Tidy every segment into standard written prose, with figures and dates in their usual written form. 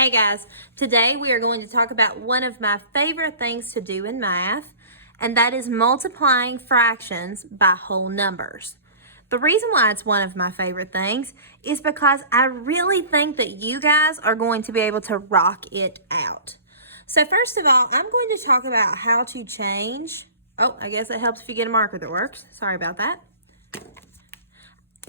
Hey guys, today we are going to talk about one of my favorite things to do in math, and that is multiplying fractions by whole numbers. The reason why it's one of my favorite things is because I really think that you guys are going to be able to rock it out. So first of all, I'm going to talk about how to change. Oh, I guess it helps if you get a marker that works. Sorry about that.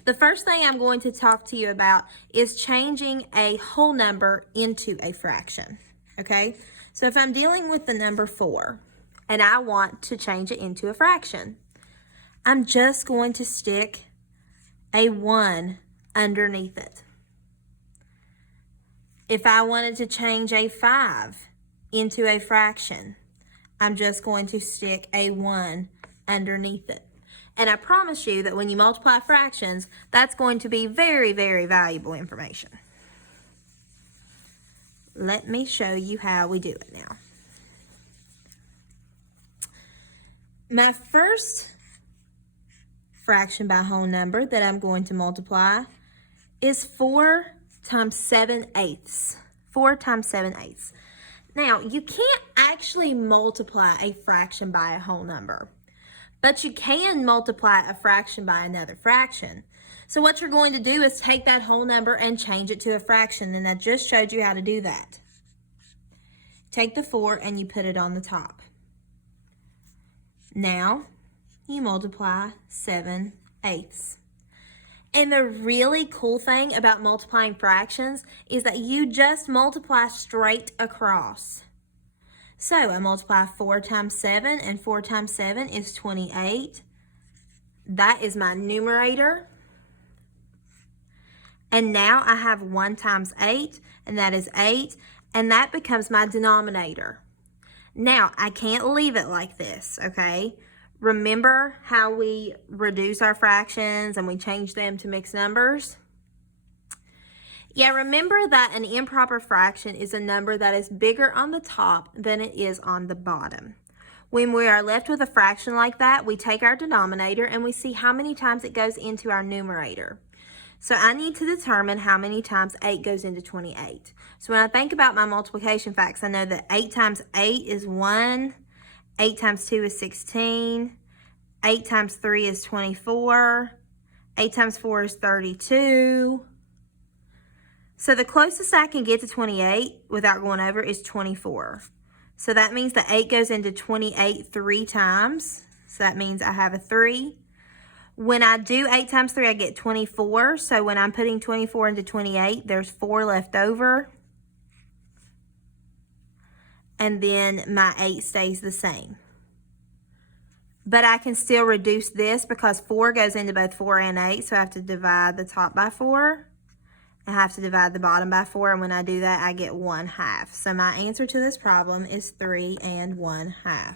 The first thing I'm going to talk to you about is changing a whole number into a fraction, okay? So if I'm dealing with the number 4 and I want to change it into a fraction, I'm just going to stick a 1 underneath it. If I wanted to change a 5 into a fraction, I'm just going to stick a 1 underneath it. And I promise you that when you multiply fractions, that's going to be very, very valuable information. Let me show you how we do it now. My first fraction by whole number that I'm going to multiply is 4 times 7/8. 4 times 7/8. Now, you can't actually multiply a fraction by a whole number, but you can multiply a fraction by another fraction. So what you're going to do is take that whole number and change it to a fraction, and I just showed you how to do that. Take the 4 and you put it on the top. Now, you multiply 7/8. And the really cool thing about multiplying fractions is that you just multiply straight across. So I multiply 4 times 7, and 4 times 7 is 28. That is my numerator. And now I have 1 times 8, and that is 8, and that becomes my denominator. Now, I can't leave it like this, okay? Remember how we reduce our fractions and we change them to mixed numbers? Yeah, remember that an improper fraction is a number that is bigger on the top than it is on the bottom. When we are left with a fraction like that, we take our denominator and we see how many times it goes into our numerator. So I need to determine how many times 8 goes into 28. So when I think about my multiplication facts, I know that 8 times 8 is 1, 8 times 2 is 16, 8 times 3 is 24, 8 times 4 is 32. So the closest I can get to 28 without going over is 24. So that means that 8 goes into 28 3 times. So that means I have a 3. When I do 8 times 3, I get 24. So when I'm putting 24 into 28, there's 4 left over. And then my 8 stays the same. But I can still reduce this because 4 goes into both 4 and 8. So I have to divide the top by 4. I have to divide the bottom by 4, and when I do that, I get 1/2. So my answer to this problem is 3 1/2.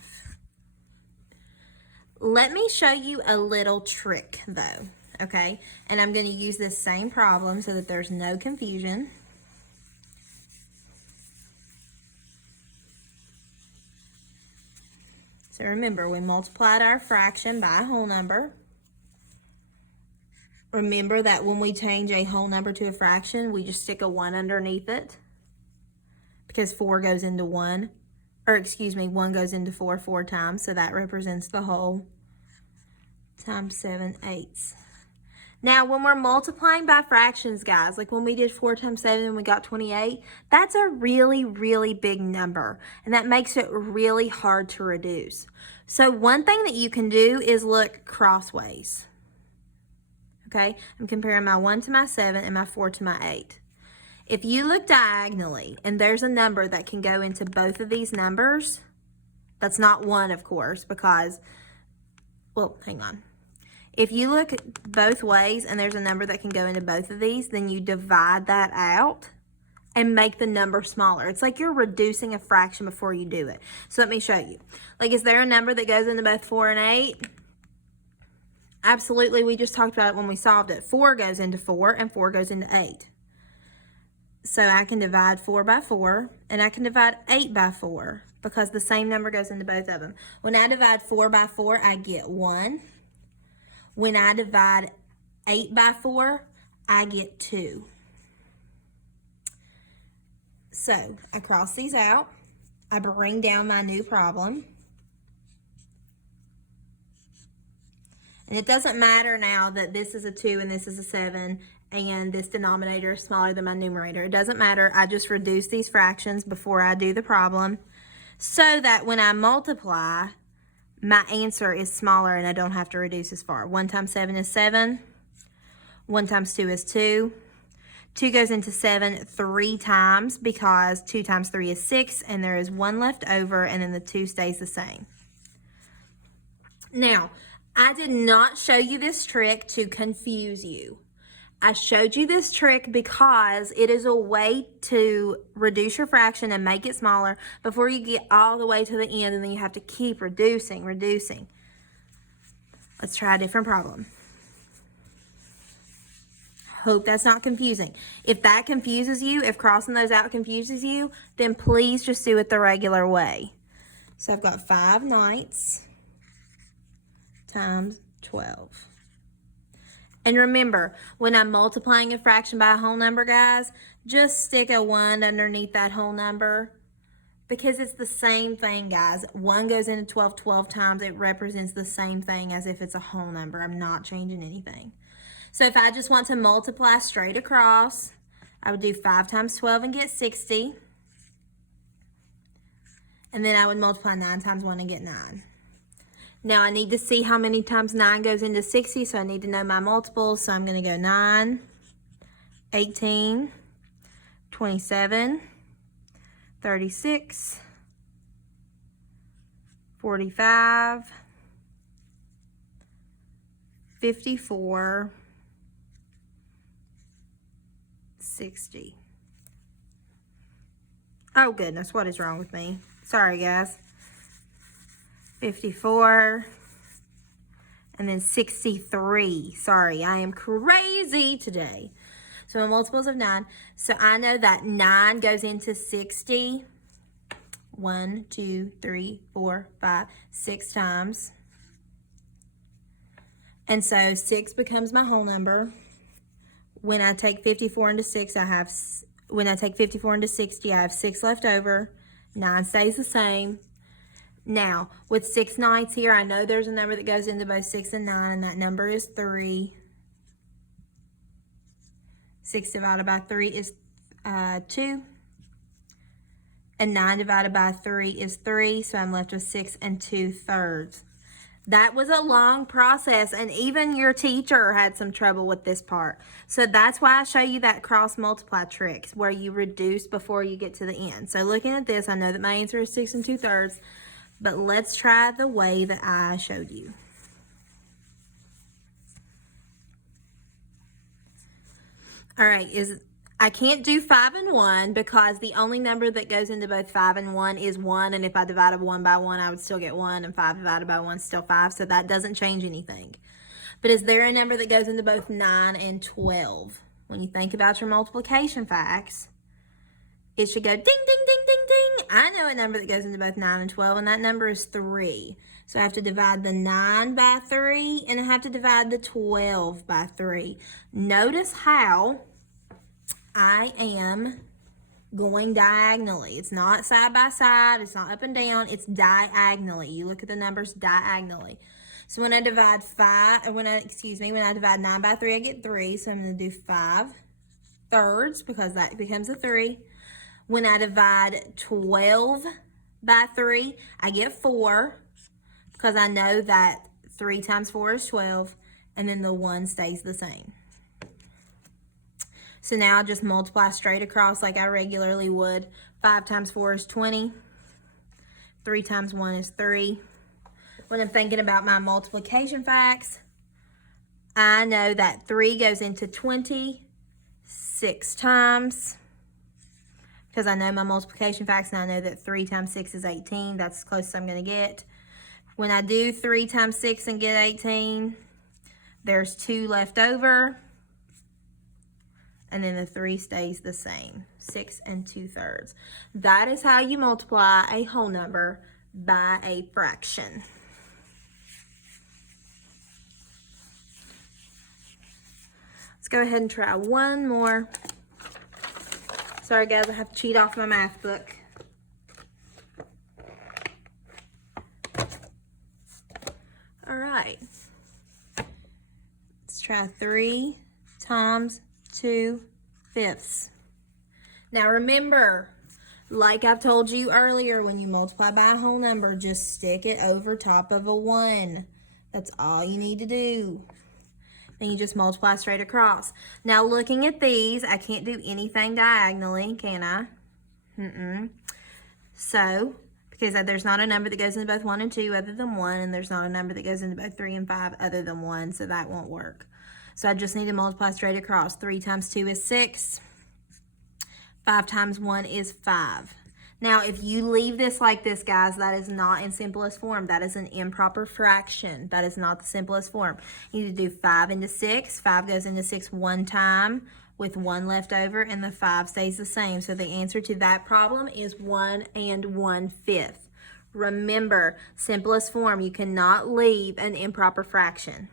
Let me show you a little trick though, okay? And I'm going to use this same problem so that there's no confusion. So remember, we multiplied our fraction by a whole number. Remember that when we change a whole number to a fraction, we just stick a 1 underneath it because 4 goes into 1, or excuse me, 1 goes into 4 4 times, so that represents the whole times 7/8. Now, when we're multiplying by fractions, guys, like when we did 4 times 7 and we got 28, that's a really, really big number, and that makes it really hard to reduce. So one thing that you can do is look crossways. Okay, I'm comparing my 1 to my 7 and my 4 to my 8. If you look diagonally and there's a number that can go into both of these numbers, that's not 1, of course, because, well, hang on. If you look both ways and there's a number that can go into both of these, then you divide that out and make the number smaller. It's like you're reducing a fraction before you do it. So let me show you. Like, is there a number that goes into both 4 and 8? Absolutely, we just talked about it when we solved it. 4 goes into 4 and 4 goes into 8. So I can divide 4 by 4 and I can divide 8 by 4 because the same number goes into both of them. When I divide 4 by 4, I get 1. When I divide 8 by 4, I get 2. So I cross these out. I bring down my new problem. And it doesn't matter now that this is a 2 and this is a 7 and this denominator is smaller than my numerator. It doesn't matter. I just reduce these fractions before I do the problem so that when I multiply, my answer is smaller and I don't have to reduce as far. 1 times 7 is 7. 1 times 2 is 2. 2 goes into 7 3 times because 2 times 3 is 6, and there is 1 left over, and then the 2 stays the same. Now, I did not show you this trick to confuse you. I showed you this trick because it is a way to reduce your fraction and make it smaller before you get all the way to the end, and then you have to keep reducing. Let's try a different problem. Hope that's not confusing. If that confuses you, if crossing those out confuses you, then please just do it the regular way. So I've got 5 nights times 12. And remember, when I'm multiplying a fraction by a whole number, guys, just stick a 1 underneath that whole number because it's the same thing, guys. 1 goes into 12 12 times. It represents the same thing as if it's a whole number. I'm not changing anything. So if I just want to multiply straight across, I would do 5 times 12 and get 60. And then I would multiply 9 times 1 and get 9. Now I need to see how many times 9 goes into 60, so I need to know my multiples. So I'm going to go 9, 18, 27, 36, 45, 54, 60. Oh goodness, what is wrong with me? Sorry guys. 54 and then 63. Sorry, I am crazy today. So my multiples of 9. So I know that 9 goes into 60. 1, 2, 3, 4, 5, 6 times. And so 6 becomes my whole number. When I take 54 into 6, when I take 54 into 60, I have 6 left over. 9 stays the same. Now, with 6 nights here, I know there's a number that goes into both 6 and 9, and that number is 3. 6 divided by 3 is 2. And 9 divided by 3 is 3, so I'm left with 6 2/3. That was a long process, and even your teacher had some trouble with this part. So that's why I show you that cross multiply trick where you reduce before you get to the end. So looking at this, I know that my answer is 6 2/3, but let's try the way that I showed you. All right, I can't do 5 and 1 because the only number that goes into both 5 and 1 is 1. And if I divided 1 by 1, I would still get 1. And 5 divided by 1 is still 5. So that doesn't change anything. But is there a number that goes into both 9 and 12? When you think about your multiplication facts, it should go ding, ding, ding, ding, ding. I know a number that goes into both 9 and 12, and that number is 3. So I have to divide the 9 by 3, and I have to divide the 12 by 3. Notice how I am going diagonally. It's not side by side. It's not up and down. It's diagonally. You look at the numbers diagonally. So when I divide when I divide 9 by 3, I get 3. So I'm going to do 5/3 because that becomes a 3. When I divide 12 by 3, I get 4 because I know that 3 times 4 is 12, and then the 1 stays the same. So now I just multiply straight across like I regularly would. 5 times 4 is 20. 3 times 1 is 3. When I'm thinking about my multiplication facts, I know that 3 goes into 20 6 times because I know my multiplication facts, and I know that 3 times 6 is 18. That's as close as I'm going to get. When I do 3 times 6 and get 18, there's 2 left over. And then the 3 stays the same, 6 2/3. That is how you multiply a whole number by a fraction. Let's go ahead and try one more. Sorry guys, I have to cheat off my math book. All right. Let's try 3 times 2/5. Now remember, like I've told you earlier, when you multiply by a whole number, just stick it over top of a 1. That's all you need to do. Then you just multiply straight across. Now looking at these, I can't do anything diagonally, can I? So, because there's not a number that goes into both 1 and 2 other than 1, and there's not a number that goes into both 3 and 5 other than 1, so that won't work. So I just need to multiply straight across. 3 times 2 is 6. 5 times 1 is 5. Now, if you leave this like this, guys, that is not in simplest form. That is an improper fraction. That is not the simplest form. You need to do 5 into 6. 5 goes into 6 one time with 1 left over, and the 5 stays the same. So the answer to that problem is 1 1/5. Remember, simplest form. You cannot leave an improper fraction.